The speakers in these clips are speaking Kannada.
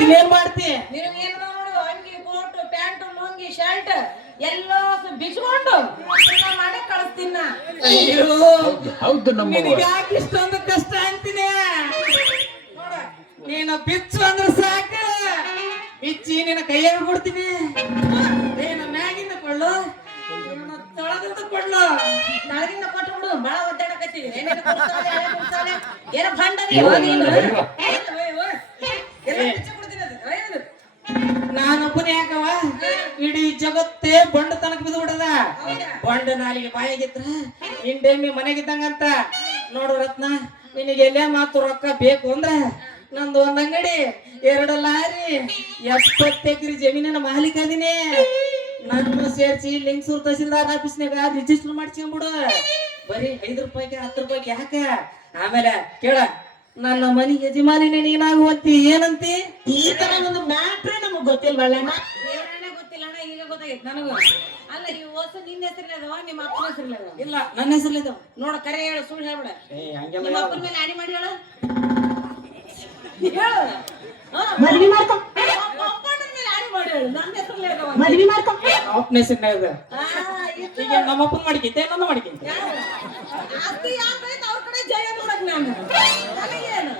ಇನ್ನೇನ್ ಮಾಡ್ತಿ ನೀನು ನೋಡು ಅಂಗಿ ಕೋಟ್ ಪ್ಯಾಂಟ್ ಲುಂಗಿ ಶರ್ಟ್ ಎಲ್ಲ ಬಿಚ್ಕೊಂಡು ಮಾಡಿ ಕಳಿಸ್ತೀನ. ಅಯ್ಯೋ ಹೌದು ನಮ್ಮ ಯಾಕೆ ಇಷ್ಟೊಂದು ಕಷ್ಟ ಅಂತೀನಿ ನೋಡ. ನೀನು ಬಿಚ್ಚು ಅಂದ್ರೆ ಸಾಕ, ಬಿಚ್ಚಿ ನಿನ್ನ ಕೈಯಾಗ ಕೊಡ್ತೀನಿ. ಏನ ಮ್ಯಾಗಿಂದ ಕೊಳ್ಳು, ತಳದಿಂದ ಕೊಳ್ಳು. ನಾಳೆಗಿಂದ ಕೊಟ್ಟು ಬಿಡು, ಬಾಳ ಒದ್ದಾಡಕತ್ತೀವಿ. ಏನ ಭಂಡದಿ ನಾನೊಬ್ಬನೇ ಯಾಕವ, ಇಡೀ ಜಗತ್ತೇ ಬಂಡ ತನಕ ಬಿದ್ದು ಬಿಡದ. ಬಂಡ ನಾಲಿಗೆ ಬಾಯಾಗಿದ್ರ ಹಿಂಡೆಮ್ಮಿ ಮನೆಗಿದ್ದಂಗಂತ. ನೋಡು ರತ್ನ, ನಿನಗೆ ಎಲ್ಲೇ ಮಾತು ರೊಕ್ಕ ಬೇಕು ಅಂದ್ರ ನಂದು ಒಂದ್ ಅಂಗಡಿ, 2 ಲಾರಿ, 70 ಎಕರೆ ಜಮೀನಿನ ಮಾಲೀಕ ಅದೀನಿ. ನನ್ನ ಸೇರ್ಸಿ ಲಿಂಗಸೂರ್ ತಹಸೀಲ್ದಾರ್ ಆಫೀಸ್ನಾಗ ರಿಜಿಸ್ಟರ್ ಮಾಡ್ಸ್ಕೊಂಡ್ಬಿಡು. ಬರೀ 5 ರೂಪಾಯಿಗೆ 10 ರೂಪಾಯಿಗೆ ಯಾಕ? ಆಮೇಲೆ ಕೇಳ, ನನ್ನ ಮನಿ ಯಜಮಾನಿನೇ ನೀನಾಗುವಂತಿ ಏನಂತಿ? ಈ ತರ ಒಂದು ಮ್ಯಾಟ್ರೇ ನಮಗ್ ಗೊತ್ತಿಲ್ವಲ್ಲ. ಗೊತ್ತಿಲ್ಲ ಅಣ್ಣ, ಈಗ ಗೊತ್ತಾಗೈತೆ ನನಗೂ. ಅಲ್ಲ, ಈ ಹೊಸ ನಿನ್ನ ಹೆಸರಲ್ಲಿ ಅದಾವ, ನಿಮ್ಮ ಅಪ್ಪನ ಹೆಸರಲ್ಲಿ ಅದಾವ? ಇಲ್ಲ, ನನ್ನ ಹೆಸರಲ್ಲಿ ಇದಾವ. ನೋಡ, ಕರೆ ಹೇಳು, ಸುಳ್ಳು ಹೇಳ್ಬೇಡ. ನಿಮ್ಮ ಅಪ್ಪನ ಮೇಲೆ ಆಣಿ ಮಾಡಿ ಹೇಳು. ಮದ್ವಿ ಮಾಡ್ಕೊ, ಅಪ್ಪನ ಮೇಲೆ ಆಣಿ ಮಾಡಿ ಹೇಳು. ನನ್ನ ಹೆಸರಲ್ಲಿ ಅದಾವ. ಮದ್ವಿ ಮಾಡ್ಕೊ. ಅಪ್ಪನ ಹೆಸರಿನ ಇದೆ. ಈಗ ನಮ್ಮ ಅಪ್ಪನ ಮಾಡಿಕೆ ನನ್ನ ಮಾಡಿಕೆ ಆಸ್ತಿ ಯಾಕೈತೆ ಅವ್ರ ಕಡೆ ಜಯ ನೋಡಕ್ ನಾನು ನನಗೇನು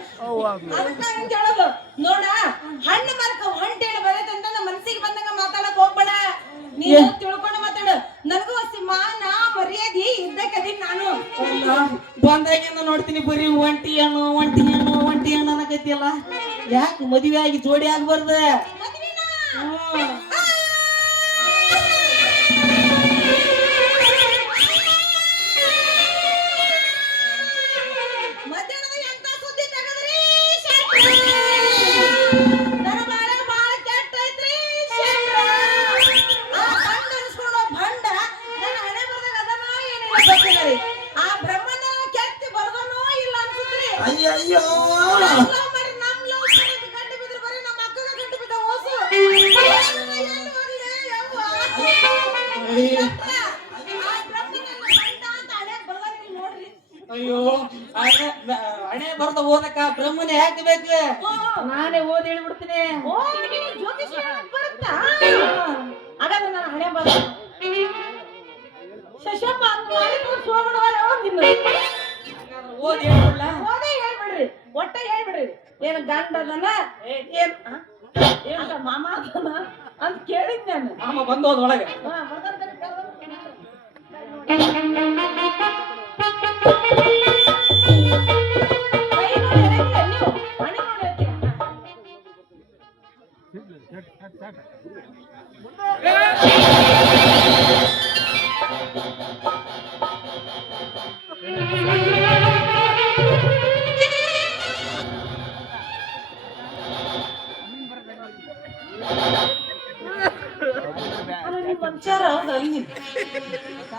ಅದಕ್ಕ ಹಿಂಗ್ ಹೇಳೋದು. ನೋಡ, ಹಣ್ಣು ಮರಕ ಹೊಂಟೇಳು ಬರತ್ತೆ ಅಂತ ನಮ್ಮ ಮನಸ್ಸಿಗೆ ಬಂದಂಗ ಮಾತಾಡಕ್ ಹೋಗ್ಬೇಡ. ನೀನು ತಿಳ್ಕೊಂಡು ಮಾತಾಡು. ನನಗೂ ಅಷ್ಟೇ ಮಾನ ಮರ್ಯಾದಿ ಇದ್ದಕ್ಕದಿ ನಾನು. ಬಂದಾಗಿಂದ ನೋಡ್ತೀನಿ ಬರೀ ಒಂಟಿ ಹಣ್ಣು ಒಂಟಿ ಹಣ್ಣು ಒಂಟಿ ಹಣ್ಣು ಅನ್ನಕೈತಿಯಲ್ಲ. ಯಾಕೆ ಮದುವೆ ಆಗಿ ಜೋಡಿ ಆಗ್ಬಾರ್ದ? ಅಯ್ಯೋ ಅಯ್ಯೋ, ಹಣೆ ಬರ್ದ ಓದಕ್ಕ ಬ್ರಹ್ಮನೇ ಯಾಕೆ ಬೇಕು? ನಾನೇ ಓದಿ ಹೇಳ್ಬಿಡ್ತೀನಿ. ಹಾಗಾದ್ರೆ ನಾನು ಹಣೆ ಬರ ಶಶಪ್ಪ ಓದಿ ಹೇಳ್ಬಿಡ್ಲ? ಓದೇ ಹೇಳ್ಬಿಡ್ರಿ, ಒಟ್ಟ ಹೇಳ್ಬಿಡ್ರಿ. ಏನ್ ಗಂಡ ಅದನ, ಏನ್ ಮಾಮ ಅದನ ಅಂತ ಕೇಳಿದ್ ನಾನು. ಮಾಮ ಬಂದೋದ್ ಒಳಗೆ.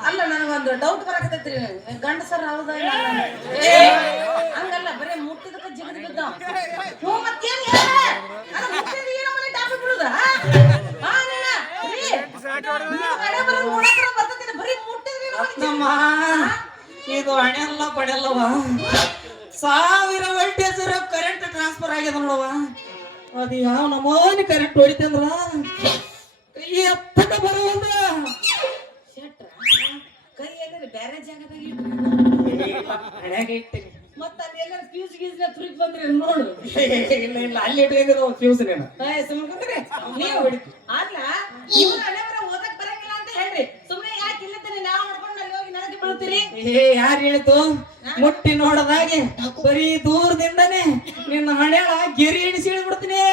ಅಲ್ಲ, ನನಗೊಂದು ಡೌಟ್ ಬರಕತ್ತೈತ್ರಿ. ಗಂಡಸರ ಹೌದಾ? ಹಂಗಲ್ಲ, ಬರೀ ಮುಟ್ಟಿದಕ್ಕ ಜಿಗದ್ ಬಿದ್ದ. ಮತ್ತೇನ್ ಟಾಪಿಕ್ ಬಿಡುದ? ಇದು ಹಣೆಲ್ಲ ಪಡೆಯಲ್ಲವ. 1000 ವೋಲ್ಟೇಜ್ ಕರೆಂಟ್ ಟ್ರಾನ್ಸ್ಫರ್ ಆಗ್ಯದ ನೋಡವ. ಅದು ಯಾವ ನಮೂನಿ ಕರೆಂಟ್ ಹೊಡಿತಂದ್ರ ಎತ್ತಕ ಬರುವಂದ. ಕೈ ಎಲ್ಲರೂ ಬೇರೆ ಜಾಗದಾಗ ಹಣೆಗ ಇಟ್ಟಿನಿ. ಮತ್ತ ಅಲ್ಲಿ ಎಲ್ಲ ಫ್ಯೂಸ್ ಗೀಸ್ ತುರಿಕ್ ಬಂದ್ರಿ ನೋಡು. ಇಲ್ಲ ಇಲ್ಲ, ಅಲ್ಲಿ ಇಟ್ಕೊಂಡಿರೋ ಫ್ಯೂಸ್ ನೀನು. ಸುಮ್ಕೊಂಡ್ರೆ ನೀವು ಅಲ್ಲ, ಇವ್ರು ಹಣೆಬರ ಓದಕ್ ಬರಂಗಿಲ್ಲ ಅಂತ ಹೇಳ್ರಿ. ಸುಮ್ಮನೆ ಯಾಕೆ ಇಲ್ಲತ್ತೆ ನಾವು ಮಾಡ್ಕೊಂಡು ಅಲ್ಲಿ ಹೋಗಿ ನನಗೆ ಬೀಳ್ತೀರಿ? ಯಾರು ಹೇಳಿತು? ಮುಟ್ಟಿ ನೋಡದಾಗೆ ಬರೀ ದೂರದಿಂದನೇ ನಿನ್ನ ಹಣೆಳ ಗಿರಿ ಎಣಿಸಿ ಹೇಳ್ಬಿಡ್ತೀನಿ.